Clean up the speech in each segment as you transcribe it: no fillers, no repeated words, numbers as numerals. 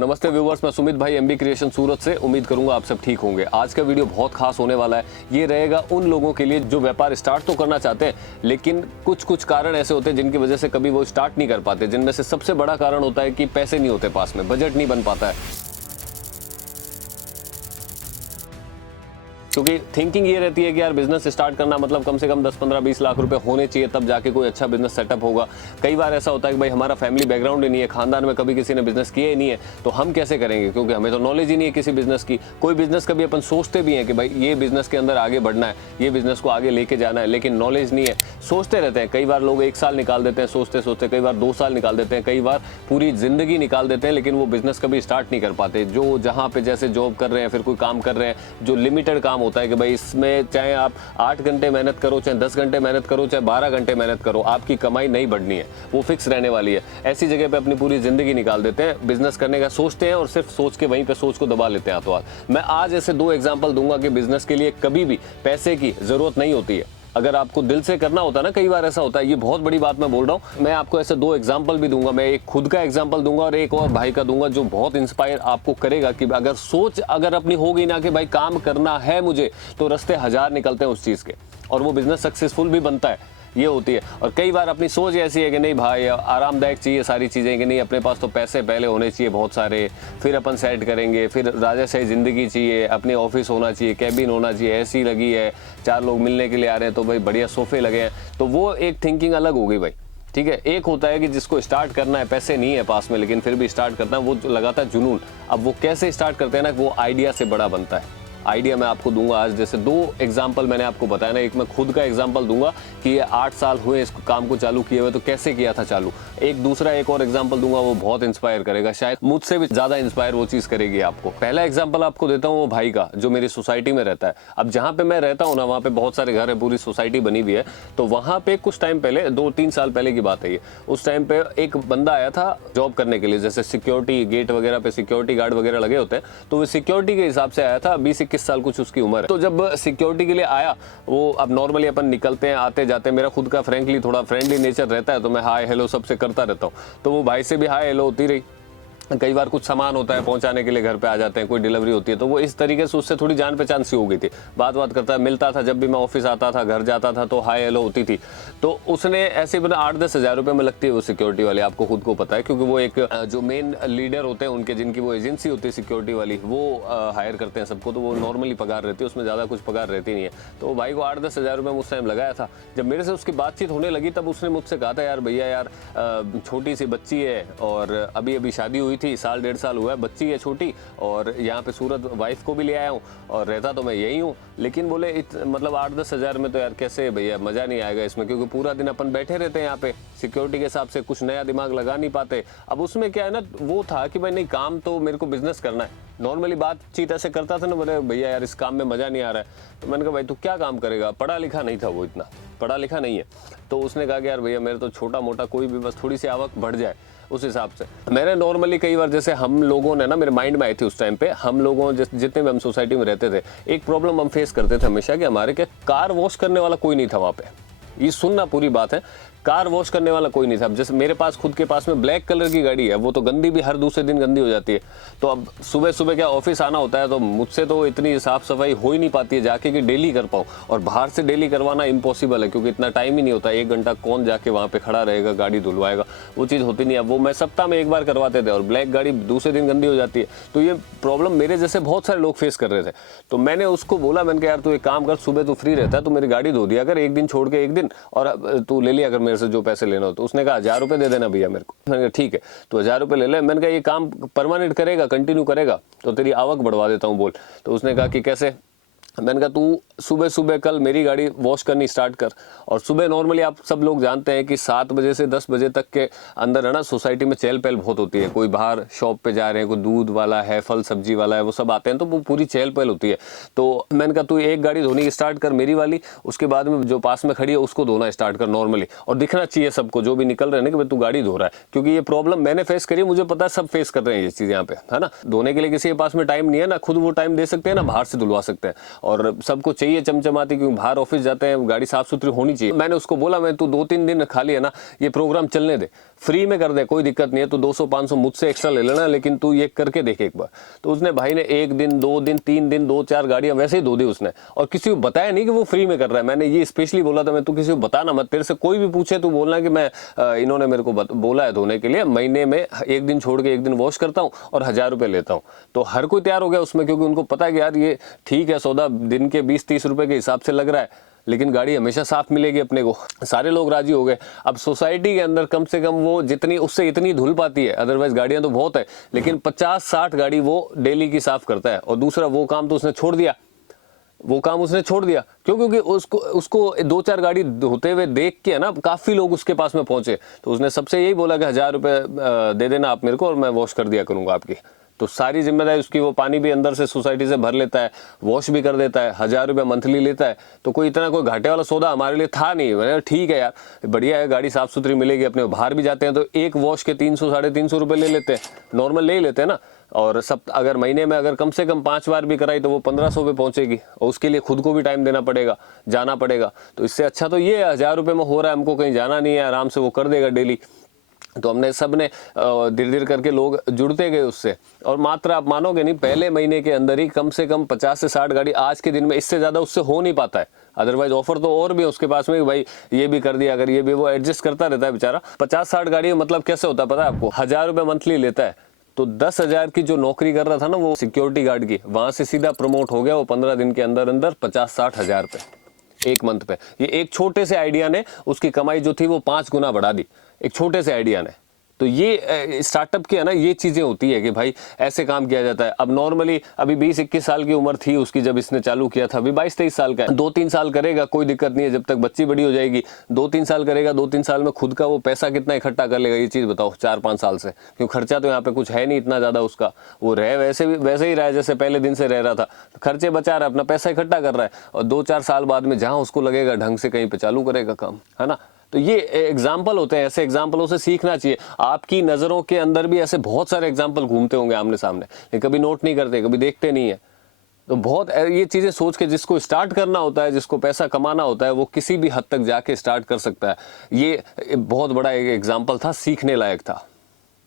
नमस्ते व्यूवर्स, मैं सुमित भाई एमबी क्रिएशन सूरत से। उम्मीद करूंगा आप सब ठीक होंगे। आज का वीडियो बहुत खास होने वाला है। ये रहेगा उन लोगों के लिए जो व्यापार स्टार्ट तो करना चाहते हैं, लेकिन कुछ कारण ऐसे होते हैं जिनकी वजह से कभी वो स्टार्ट नहीं कर पाते। जिनमें से सबसे बड़ा कारण होता है कि पैसे नहीं होते पास में, बजट नहीं बन पाता है। क्योंकि थिंकिंग ये रहती है कि यार बिजनेस स्टार्ट करना मतलब कम से कम 10, 15, 20 लाख रुपए होने चाहिए, तब जाके कोई अच्छा बिजनेस सेटअप होगा। कई बार ऐसा होता है कि भाई हमारा फैमिली बैकग्राउंड ही नहीं है, खानदान में कभी किसी ने बिजनेस किया ही नहीं है, तो हम कैसे करेंगे, क्योंकि हमें तो नॉलेज ही नहीं है किसी बिजनेस की। कोई बिजनेस कभी अपन सोचते भी हैं कि भाई ये बिजनेस के अंदर आगे बढ़ना है, ये बिजनेस को आगे लेके जाना है, लेकिन नॉलेज नहीं है। सोचते रहते हैं, कई बार लोग 1 साल निकाल देते हैं सोचते सोचते, कई बार 2 साल निकाल देते हैं, कई बार पूरी जिंदगी निकाल देते हैं, लेकिन वो बिजनेस कभी स्टार्ट नहीं कर पाते। जो जहाँ पे जैसे जॉब कर रहे हैं, फिर कोई काम कर रहे हैं जो लिमिटेड काम होता है कि भाई में चाहे आप 8 घंटे मेहनत करो, चाहे 10 घंटे मेहनत करो, चाहे 12 घंटे मेहनत करो, आपकी कमाई नहीं बढ़नी है, वो फिक्स रहने वाली है। ऐसी जगह पे अपनी पूरी जिंदगी निकाल देते हैं, बिजनेस करने का सोचते हैं और सिर्फ सोच के वहीं पे सोच को दबा लेते हैं हाथों हाथ। मैं आज ऐसे 2 एग्जांपल दूंगा कि बिजनेस के लिए कभी भी पैसे की जरूरत नहीं होती है। अगर आपको दिल से करना होता है ना, कई बार ऐसा होता है, ये बहुत बड़ी बात मैं बोल रहा हूँ। मैं आपको ऐसे 2 एग्जांपल भी दूंगा। मैं एक खुद का एग्जांपल दूंगा और एक और भाई का दूंगा जो बहुत इंस्पायर आपको करेगा कि अगर सोच अगर अपनी हो गई ना कि भाई काम करना है मुझे, तो रास्ते 1000 निकलते हैं उस चीज़ के और वो बिजनेस सक्सेसफुल भी बनता है। ये होती है। और कई बार अपनी सोच ऐसी है कि नहीं भाई आरामदायक चाहिए सारी चीज़ें, कि नहीं अपने पास तो पैसे पहले होने चाहिए बहुत सारे, फिर अपन सेट करेंगे, फिर राजाशाही ज़िंदगी चाहिए, अपने ऑफिस होना चाहिए, कैबिन होना चाहिए, एसी लगी है, 4 लोग मिलने के लिए आ रहे हैं तो भाई बढ़िया सोफे लगे हैं। तो वो एक थिंकिंग अलग हो गई भाई, ठीक है। एक होता है कि जिसको स्टार्ट करना है, पैसे नहीं है पास में लेकिन फिर भी स्टार्ट करना है, वो लगाता है जुनून। अब वो कैसे स्टार्ट करते हैं ना, वो आइडिया से बड़ा बनता है। आइडिया मैं आपको दूंगा आज। जैसे 2 एग्जाम्पल मैंने आपको बताया ना, एक मैं खुद का एग्जाम्पल दूंगा कि ये 8 साल हुए इस काम को चालू किए हुए, तो कैसे किया था चालू। एक और एग्जाम्पल दूंगा, वो बहुत इंस्पायर करेगा, शायद मुझसे भी ज्यादा इंस्पायर वो चीज करेगी आपको। पहला एग्जाम्पल आपको देता हूँ वो भाई का, जो मेरी सोसाइटी में रहता है। अब जहाँ पे मैं रहता हूँ ना, वहाँ पे बहुत सारे घर है, पूरी सोसाइटी बनी हुई है। तो वहाँ पे कुछ टाइम पहले, 2-3 साल पहले की बात है ये, उस टाइम पे एक बंदा आया था जॉब करने के लिए। जैसे सिक्योरिटी गेट वगैरह पे सिक्योरिटी गार्ड वगैरह लगे होते हैं, तो वो सिक्योरिटी के हिसाब से आया था। 20-21 साल कुछ उसकी उम्र है। तो जब सिक्योरिटी के लिए आया, वो अब नॉर्मली अपन निकलते हैं आते जाते हैं, मेरा खुद का फ्रेंकली थोड़ा फ्रेंडली नेचर रहता है, तो मैं हाय हेलो सबसे करता रहता हूँ। तो वो भाई से भी हाय हेलो होती रही। कई बार कुछ सामान होता है पहुंचाने के लिए, घर पे आ जाते हैं, कोई डिलीवरी होती है, तो वो इस तरीके से उससे थोड़ी जान पहचान सी हो गई थी। बात करता है, मिलता था, जब भी मैं ऑफिस आता था, घर जाता था, तो हाय हेलो होती थी। तो उसने ऐसे बना 8-10 हज़ार रुपये में लगती है वो सिक्योरिटी वाले, आपको खुद को पता है, क्योंकि वो एक जो मेन लीडर होते हैं उनके, जिनकी वो एजेंसी होती है सिक्योरिटी वाली, वो हायर करते हैं सबको, तो वो नॉर्मली पगार रहती है, उसमें ज़्यादा कुछ पगार रहती नहीं है। तो वो भाई को 8-10 हज़ार रुपये उस टाइम लगाया था। जब मेरे से उसकी बातचीत होने लगी, तब उसने मुझसे कहा था, यार भैया यार छोटी सी बच्ची है और अभी अभी शादी हुई थी, 1-1.5 साल हुआ है, बच्ची है छोटी, और यहाँ पे सूरत वाइफ को भी ले आया हूँ और रहता तो मैं यही हूँ, लेकिन बोले मतलब 8-10 हज़ार में तो यार कैसे भैया, मज़ा नहीं आएगा इसमें, क्योंकि पूरा दिन अपन बैठे रहते हैं यहाँ पे सिक्योरिटी के हिसाब से, कुछ नया दिमाग लगा नहीं पाते। अब उसमें क्या है ना, वो था कि भाई नहीं काम तो मेरे को बिजनेस करना है। नॉर्मली बातचीत ऐसे करता था ना, बोले भैया यार इस काम में मज़ा नहीं आ रहा है। तो मैंने कहा भाई तू क्या काम करेगा, पढ़ा लिखा नहीं था वो, इतना पढ़ा लिखा नहीं है। तो उसने कहा कि यार भैया मेरे तो छोटा मोटा कोई भी बस थोड़ी सी आवक बढ़ जाए, उस हिसाब से। मैंने नॉर्मली कई बार, जैसे हम लोगों ने ना, मेरे माइंड में आई थी उस टाइम पे, हम लोगों जितने भी हम सोसाइटी में रहते थे, एक प्रॉब्लम हम फेस करते थे हमेशा कि हमारे क्या कार वॉश करने वाला कोई नहीं था वहाँ पे। ये सुनना पूरी बात है, कार वॉश करने वाला कोई नहीं था। अब जैसे मेरे पास खुद के पास में ब्लैक कलर की गाड़ी है, वो तो गंदी भी हर दूसरे दिन गंदी हो जाती है। तो अब सुबह सुबह क्या ऑफिस आना होता है, तो मुझसे तो इतनी साफ सफाई हो ही नहीं पाती है जाके कि डेली कर पाऊँ, और बाहर से डेली करवाना इम्पॉसिबल है, क्योंकि इतना टाइम ही नहीं होता। 1 घंटा कौन जाके वहाँ पे खड़ा रहेगा, गाड़ी धुलवाएगा, वो चीज़ होती नहीं है। वो मैं सप्ताह में 1 बार करवाते थे, और ब्लैक गाड़ी दूसरे दिन गंदी हो जाती है। तो ये प्रॉब्लम मेरे जैसे बहुत सारे लोग फेस कर रहे थे। तो मैंने उसको बोला, मैंने कहा यार तू एक काम कर, सुबह तू फ्री रहता है तो मेरी गाड़ी धो दिया कर, 1 दिन छोड़ के 1 दिन, और तू ले लिया कर मेरे से जो पैसे लेना। तो उसने कहा 1000 रुपये दे देना भैया मेरे को। मैंने कहा ठीक है, तो 1000 रुपये ले ले। मैंने कहा ये काम परमानेंट करेगा, कंटिन्यू करेगा तो तेरी आवक बढ़वा देता हूँ, बोल। तो उसने कहा कि कैसे। मैंने कहा तू सुबह सुबह कल मेरी गाड़ी वॉश करनी स्टार्ट कर। और सुबह नॉर्मली आप सब लोग जानते हैं कि 7 बजे से 10 बजे तक के अंदर है ना, सोसाइटी में चहल पहल बहुत होती है। कोई बाहर शॉप पे जा रहे हैं, कोई दूध वाला है, फल सब्जी वाला है, वो सब आते हैं, तो वो पूरी चहल पहल होती है। तो मैंने कहा तू एक गाड़ी धोनी स्टार्ट कर मेरी वाली, उसके बाद में जो पास में खड़ी है उसको धोना स्टार्ट कर नॉर्मली, और दिखना चाहिए सबको जो भी निकल रहे हैं कि भाई तू गाड़ी धो रहा है। क्योंकि ये प्रॉब्लम मैंने फेस करी, मुझे पता है सब फेस कर रहे हैं ये चीज़ यहाँ पे, है ना। धोने के लिए किसी के पास में टाइम नहीं है, ना खुद वो टाइम दे सकते हैं, ना बाहर से धुलवा सकते हैं, और सबको चाहिए चमचमाती, क्योंकि बाहर ऑफिस जाते हैं, गाड़ी साफ सुथरी होनी चाहिए। मैंने उसको बोला, मैं तू 2-3 दिन खाली है ना, ये प्रोग्राम चलने दे, फ्री में कर दे कोई दिक्कत नहीं है, तो 200-500 मुझसे एक्स्ट्रा ले लेना, लेकिन तू ये करके देख एक बार। तो उसने भाई ने 1 दिन 2 दिन 3 दिन 2-4 गाड़ियां वैसे ही धो दी उसने, और किसी को बताया नहीं कि वो फ्री में कर रहा है। मैंने ये स्पेशली बोला था, मैं तू किसी को बताना मत, तेरे से कोई भी पूछे तो बोलना कि मैं इन्होंने मेरे को बोला है धोने के लिए, महीने में 1 दिन छोड़ के 1 दिन वॉश करता हूँ और 1000 रुपये लेता हूँ। तो हर कोई तैयार हो गया उसमें, क्योंकि उनको पता है कि यार ये ठीक है, सौदा दिन के 20-30 रुपए के हिसाब से लग रहा है, लेकिन गाड़ी हमेशा साफ मिलेगी अपने को। सारे लोग राजी हो गए। अब सोसाइटी के अंदर कम से कम वो जितनी उससे इतनी धुल पाती है, अदरवाइज गाड़ियां तो बहुत है, लेकिन 50-60 गाड़ी वो डेली की साफ करता है। और दूसरा वो काम तो उसने छोड़ दिया, क्यों? क्योंकि उसको 2-4 गाड़ी धोते हुए देख के ना काफी लोग उसके पास में पहुंचे, तो उसने सबसे यही बोला कि 1000 रुपये दे देना आप मेरे को और मैं वॉश कर दिया करूंगा आपकी। तो सारी जिम्मेदारी उसकी, वो पानी भी अंदर से सोसाइटी से भर लेता है, वॉश भी कर देता है, 1000 रुपये मंथली लेता है। तो कोई इतना कोई घाटे वाला सौदा हमारे लिए था नहीं। मैंने ठीक है यार, बढ़िया है, गाड़ी साफ सुथरी मिलेगी, अपने बाहर भी जाते हैं तो एक वॉश के 300-350 रुपये ले लेते हैं, नॉर्मल ले ही लेते हैं ना। और सब अगर महीने में अगर कम से कम 5 बार भी कराई तो वो 1500 पे पहुंचेगी, और उसके लिए खुद को भी टाइम देना पड़ेगा, जाना पड़ेगा। तो इससे अच्छा तो ये 1000 रुपये में हो रहा है, हमको कहीं जाना नहीं है, आराम से वो कर देगा डेली। तो हमने सब ने धीरे धीरे करके लोग जुड़ते गए उससे, और मात्र आप मानोगे नहीं, पहले महीने के अंदर ही कम से कम 50 से 60 गाड़ी, आज के दिन में इससे ज्यादा उससे हो नहीं पाता है। अदरवाइज ऑफर तो और भी है उसके पास में, भाई ये भी कर दिया, अगर ये भी, वो एडजस्ट करता रहता है बेचारा। 50-60 गाड़ी मतलब कैसे होता है पता है आपको? 1000 रुपये मंथली लेता है, तो 10,000 की जो नौकरी कर रहा था ना वो सिक्योरिटी गार्ड की, वहां से सीधा प्रमोट हो गया वो 15 दिन के अंदर अंदर 50-60 हजार पे एक मंथ पे। ये एक छोटे से आइडिया ने उसकी कमाई जो थी वो 5 गुना बढ़ा दी, एक छोटे से आइडिया ने। तो ये स्टार्टअप की है ना, ये चीजें होती है कि भाई ऐसे काम किया जाता है। अब नॉर्मली अभी 20-21 साल की उम्र थी उसकी जब इसने चालू किया था, अभी 22-23 साल का है। 2-3 साल करेगा कोई दिक्कत नहीं है, जब तक बच्ची बड़ी हो जाएगी 2-3 साल करेगा, 2-3 साल में खुद का वो पैसा कितना इकट्ठा कर लेगा, ये चीज बताओ 4-5 साल से। क्योंकि खर्चा तो यहाँ पे कुछ है नहीं इतना ज्यादा उसका, वो रह वैसे ही रहा है जैसे पहले दिन से रह रहा था, खर्चे बचा रहा है, अपना पैसा इकट्ठा कर रहा है, और 2-4 साल बाद में जहां उसको लगेगा ढंग से कहीं पे चालू करेगा काम, है ना। तो ये एग्जाम्पल होते हैं, ऐसे एग्जाम्पलों से सीखना चाहिए। आपकी नजरों के अंदर भी ऐसे बहुत सारे एग्जाम्पल घूमते होंगे आमने सामने, लेकिन कभी नोट नहीं करते, कभी देखते नहीं है। तो बहुत ये चीजें सोच के जिसको स्टार्ट करना होता है, जिसको पैसा कमाना होता है, वो किसी भी हद तक जाके स्टार्ट कर सकता है। ये बहुत बड़ा एक एग्जाम्पल था, सीखने लायक था।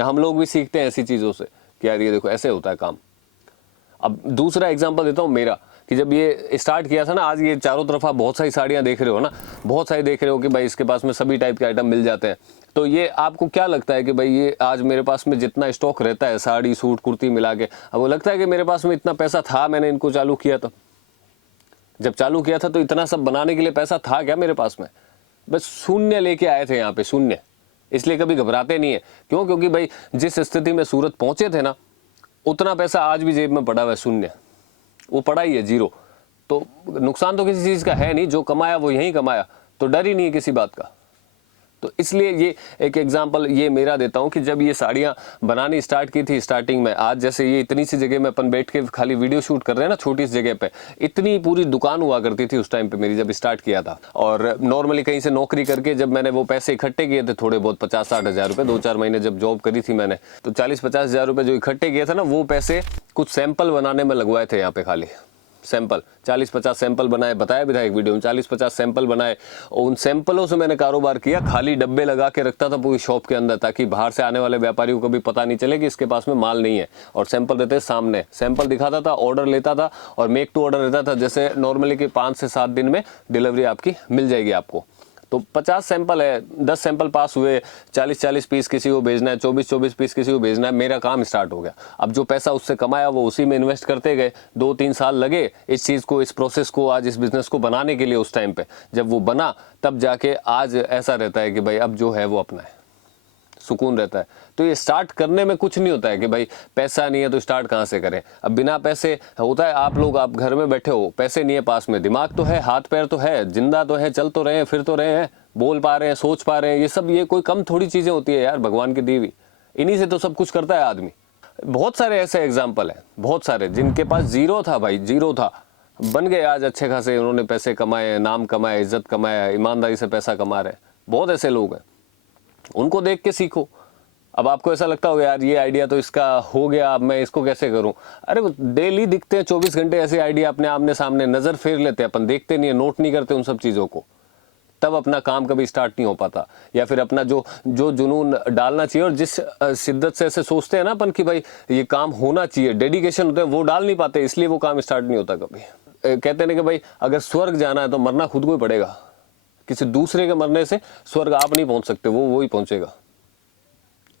हम लोग भी सीखते हैं ऐसी चीजों से कि यार ये देखो ऐसे होता है काम। अब दूसरा एग्जाम्पल देता हूँ मेरा, कि जब ये स्टार्ट किया था ना, आज ये चारों तरफ आप बहुत सारी साड़ियां देख रहे हो ना, बहुत सारी देख रहे हो कि भाई इसके पास में सभी टाइप के आइटम मिल जाते हैं। तो ये आपको क्या लगता है कि भाई ये आज मेरे पास में जितना स्टॉक रहता है साड़ी सूट कुर्ती मिला के, अब वो लगता है कि मेरे पास में इतना पैसा था, मैंने इनको चालू किया था, जब चालू किया था तो इतना सब बनाने के लिए पैसा था क्या मेरे पास में? बस शून्य लेके आए थे यहाँ पे, शून्य। इसलिए कभी घबराते नहीं है। क्यों? क्योंकि भाई जिस स्थिति में सूरत पहुंचे थे ना, उतना पैसा आज भी जेब में पड़ा हुआ है, शून्य, वो पड़ा ही है, जीरो। तो नुकसान तो किसी चीज का है नहीं, जो कमाया वो यहीं कमाया, तो डर ही नहीं है किसी बात का। तो इसलिए ये एक एग्जांपल ये मेरा देता हूं कि जब ये साड़ियां बनानी स्टार्ट की थी स्टार्टिंग में, आज जैसे ये इतनी सी जगह में अपन बैठ के खाली वीडियो शूट कर रहे हैं ना, छोटी सी जगह पे, इतनी पूरी दुकान हुआ करती थी उस टाइम पे मेरी, जब स्टार्ट किया था। और नॉर्मली कहीं से नौकरी करके जब मैंने वो पैसे इकट्ठे किए थे थोड़े बहुत, 50-60 हजार रुपए, 2-4 महीने जब जॉब करी थी मैंने, तो 40-50 हजार रुपए जो इकट्ठे किए थे ना, वो पैसे कुछ सैंपल बनाने में लगवाए थे यहाँ पे, खाली सैंपल 40-50 सैंपल बनाए, बताया भी था एक वीडियो में, 40-50 सैंपल बनाए, और उन सैंपलों से मैंने कारोबार किया। खाली डब्बे लगा के रखता था पूरी शॉप के अंदर, ताकि बाहर से आने वाले व्यापारियों को भी पता नहीं चले कि इसके पास में माल नहीं है, और सैंपल रहते सामने, सैंपल दिखाता था, ऑर्डर लेता था, और मेक टू ऑर्डर रहता था, जैसे नॉर्मली कि 5 से 7 दिन में डिलीवरी आपकी मिल जाएगी आपको। तो 50 सैंपल है, 10 सैंपल पास हुए, 40-40 पीस किसी को भेजना है, 24-24 पीस किसी को भेजना है, मेरा काम स्टार्ट हो गया। अब जो पैसा उससे कमाया वो उसी में इन्वेस्ट करते गए। 2-3 साल लगे इस चीज़ को, इस प्रोसेस को, आज इस बिजनेस को बनाने के लिए। उस टाइम पे जब वो बना, तब जाके आज ऐसा रहता है कि भाई अब जो है वो अपना है, सुकून रहता है। तो ये स्टार्ट करने में कुछ नहीं होता है कि भाई पैसा नहीं है तो स्टार्ट कहाँ से करें। अब बिना पैसे होता है, आप घर में बैठे हो, पैसे नहीं है पास में, दिमाग तो है, हाथ पैर तो है, जिंदा तो है, चल तो रहे हैं, फिर तो रहे हैं, बोल पा रहे हैं, सोच पा रहे हैं, ये सब ये कोई कम थोड़ी चीजें होती है यार, भगवान की दी हुई, इन्हीं से तो सब कुछ करता है आदमी। बहुत सारे ऐसे एग्जाम्पल है, बहुत सारे, जिनके पास जीरो था भाई, जीरो था, बन गए आज अच्छे खासे, उन्होंने पैसे कमाए, नाम कमाए, इज्जत कमाया, ईमानदारी से पैसा कमा रहे। बहुत ऐसे लोग हैं, उनको देख के सीखो। अब आपको ऐसा लगता होगा यार ये आइडिया तो इसका हो गया, अब मैं इसको कैसे करूं? अरे डेली दिखते हैं 24 घंटे ऐसे आइडिया अपने आमने सामने, नजर फेर लेते हैं अपन, देखते नहीं है, नोट नहीं करते उन सब चीजों को, तब अपना काम कभी स्टार्ट नहीं हो पाता, या फिर अपना जो जुनून डालना चाहिए और जिस शिद्दत से ऐसे सोचते हैं ना अपन कि भाई ये काम होना चाहिए, डेडिकेशन होता है, वो डाल नहीं पाते, इसलिए वो काम स्टार्ट नहीं होता कभी। कहते हैं ना कि भाई अगर स्वर्ग जाना है तो मरना खुद को ही पड़ेगा, किसी दूसरे के मरने से स्वर्ग आप नहीं पहुंच सकते, वो ही पहुंचेगा।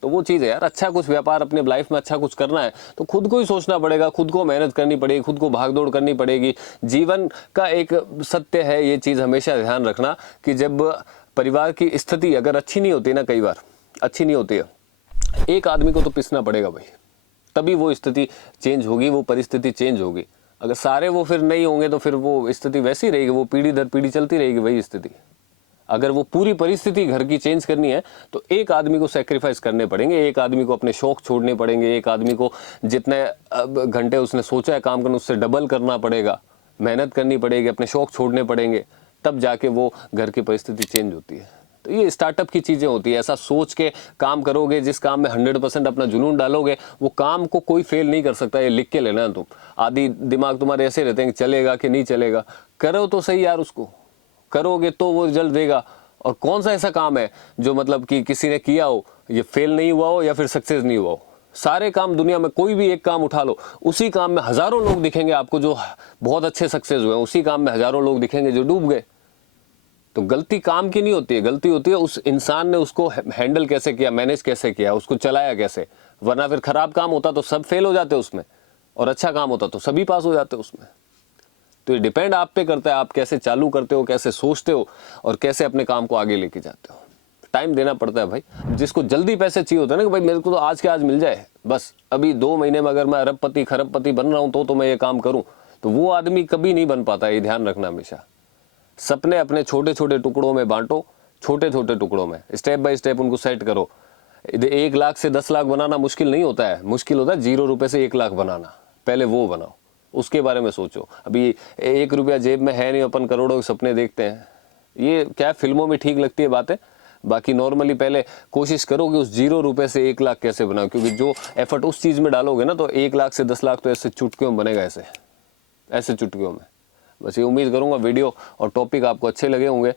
तो वो चीज़ है यार, अच्छा कुछ व्यापार अपने लाइफ में अच्छा कुछ करना है तो खुद को ही सोचना पड़ेगा, खुद को मेहनत करनी पड़ेगी, खुद को भागदौड़ करनी पड़ेगी। जीवन का एक सत्य है ये चीज़, हमेशा ध्यान रखना कि जब परिवार की स्थिति अगर अच्छी नहीं होती ना, कई बार अच्छी नहीं होती है, एक आदमी को तो पिसना पड़ेगा भाई, तभी वो स्थिति चेंज होगी, वो परिस्थिति चेंज होगी। अगर सारे वो फिर नहीं होंगे तो फिर वो स्थिति वैसी रहेगी, वो पीढ़ी दर पीढ़ी चलती रहेगी वही स्थिति। अगर वो पूरी परिस्थिति घर की चेंज करनी है तो एक आदमी को सैक्रिफाइस करने पड़ेंगे, एक आदमी को अपने शौक छोड़ने पड़ेंगे, एक आदमी को जितने घंटे उसने सोचा है काम करना उससे डबल करना पड़ेगा, मेहनत करनी पड़ेगी, अपने शौक छोड़ने पड़ेंगे, तब जाके वो घर की परिस्थिति चेंज होती है। तो ये स्टार्टअप की चीज़ें होती है, ऐसा सोच के काम करोगे, जिस काम में 100% अपना जुनून डालोगे वो काम को कोई फेल नहीं कर सकता। ये लिख के लेना तुम, आदि दिमाग तुम्हारे ऐसे रहते हैं कि चलेगा कि नहीं चलेगा, करो तो सही यार, उसको करोगे तो वो रिजल्ट देगा। और कौन सा ऐसा काम है जो मतलब कि किसी ने किया हो, ये फेल नहीं हुआ हो या फिर सक्सेस नहीं हुआ हो। सारे काम दुनिया में कोई भी एक काम उठा लो, उसी काम में हजारों लोग दिखेंगे आपको जो बहुत अच्छे सक्सेस हुए, उसी काम में हजारों लोग दिखेंगे जो डूब गए। तो गलती काम की नहीं होती है, गलती होती है उस इंसान ने उसको हैंडल कैसे किया, मैनेज कैसे किया, उसको चलाया कैसे। वरना फिर खराब काम होता तो सब फेल हो जाते उसमें, और अच्छा काम होता तो सभी पास हो जाते उसमें। तो ये डिपेंड आप पे करता है, आप कैसे चालू करते हो, कैसे सोचते हो और कैसे अपने काम को आगे लेके जाते हो। टाइम देना पड़ता है भाई। जिसको जल्दी पैसे चाहिए होता है ना कि भाई मेरे को तो आज के आज मिल जाए, बस अभी 2 महीने में अगर मैं अरबपति खरबपति बन रहा हूं तो मैं ये काम करूं, तो वो आदमी कभी नहीं बन पाता। ये ध्यान रखना हमेशा। सपने अपने छोटे छोटे टुकड़ों में बांटो, छोटे छोटे टुकड़ों में स्टेप बाय स्टेप उनको सेट करो। 1 लाख से 10 लाख बनाना मुश्किल नहीं होता है, मुश्किल होता है 0 रुपए से 1 लाख बनाना। पहले वो बनाओ, उसके बारे में सोचो। अभी 1 रुपया जेब में है नहीं, अपन करोड़ों के सपने देखते हैं। ये क्या फिल्मों में ठीक लगती है बातें, बाकी नॉर्मली पहले कोशिश करो कि उस 0 रुपए से 1 लाख कैसे बनाओ, क्योंकि जो एफर्ट उस चीज में डालोगे ना तो 1 लाख से 10 लाख तो ऐसे चुटकियों में बनेगा, ऐसे चुटकियों में। बस ये उम्मीद करूंगा वीडियो और टॉपिक आपको अच्छे लगे होंगे।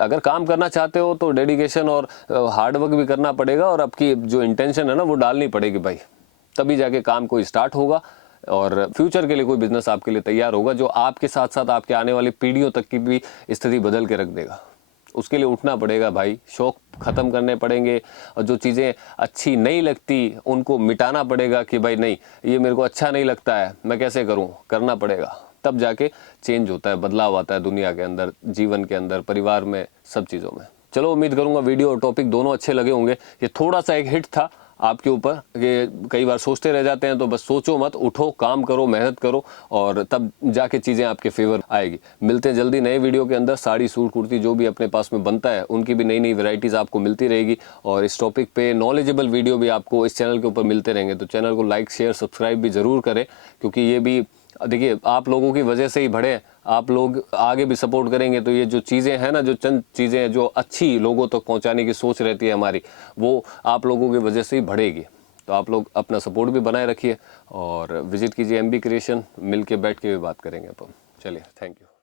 अगर काम करना चाहते हो तो डेडिकेशन और हार्डवर्क भी करना पड़ेगा, और आपकी जो इंटेंशन है ना वो डालनी पड़ेगी भाई, तभी जाके काम कोई स्टार्ट होगा और फ्यूचर के लिए कोई बिजनेस आपके लिए तैयार होगा जो आपके साथ साथ आपके आने वाली पीढ़ियों तक की भी स्थिति बदल के रख देगा। उसके लिए उठना पड़ेगा भाई, शौक खत्म करने पड़ेंगे, और जो चीज़ें अच्छी नहीं लगती उनको मिटाना पड़ेगा कि भाई नहीं ये मेरे को अच्छा नहीं लगता है, मैं कैसे करूं, करना पड़ेगा। तब जाके चेंज होता है, बदलाव आता है दुनिया के अंदर, जीवन के अंदर, परिवार में, सब चीज़ों में। चलो उम्मीद करूंगा वीडियो और टॉपिक दोनों अच्छे लगे होंगे। ये थोड़ा सा एक हिट था आपके ऊपर कि कई बार सोचते रह जाते हैं, तो बस सोचो मत, उठो, काम करो, मेहनत करो, और तब जाके चीज़ें आपके फेवर आएगी। मिलते हैं जल्दी नए वीडियो के अंदर। साड़ी, सूट, कुर्ती जो भी अपने पास में बनता है उनकी भी नई नई वैरायटीज़ आपको मिलती रहेगी, और इस टॉपिक पे नॉलेजेबल वीडियो भी आपको इस चैनल के ऊपर मिलते रहेंगे। तो चैनल को लाइक, शेयर, सब्सक्राइब भी ज़रूर करें, क्योंकि ये भी देखिए आप लोगों की वजह से ही बढ़े। आप लोग आगे भी सपोर्ट करेंगे तो ये जो चीज़ें हैं ना, जो चंद चीज़ें जो अच्छी लोगों तक पहुंचाने की सोच रहती है हमारी, वो आप लोगों की वजह से ही बढ़ेगी। तो आप लोग अपना सपोर्ट भी बनाए रखिए और विजिट कीजिए MB क्रिएशन। मिल के बैठ के भी बात करेंगे अपन। चलिए, थैंक यू।